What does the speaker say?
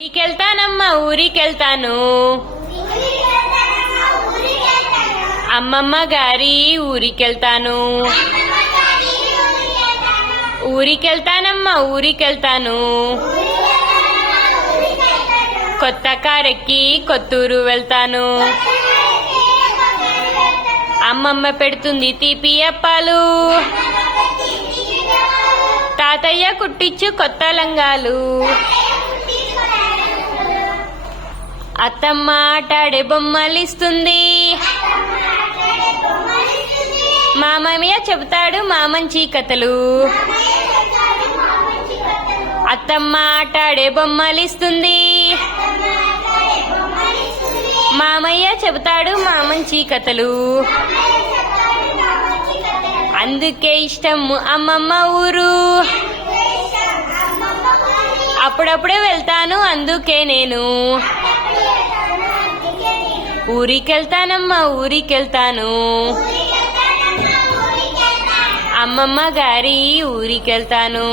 ఊరికెళ్తానమ్మా ఊరికెళ్తాను అమ్మమ్మ గారి ఊరికెళ్తాను ఊరికెళ్తానమ్మా ఊరికెళ్తాను కొత్త కారెక్కి కొత్తూరు వెళ్తాను అమ్మమ్మ పెడుతుంది తీపి అప్పాలు తాతయ్య కుట్టించు కొత్త లంగాలు అత్తమ్మ ఆటాడే బొమ్మలిస్తుంది మామయ్య చెబుతాడు మా మంచి కథలు అత్తమ్మ ఆటాడే బొమ్మలిస్తుంది మామయ్య చెబుతాడు మా మంచి కథలు అందుకే ఇష్టం అమ్మమ్మ ఊరు అప్పుడప్పుడే వెళ్తాను అందుకే నేను ఊరికెళ్తానమ్మా ఊరికెళ్తాను అమ్మమ్మ గారి ఊరికెళ్తాను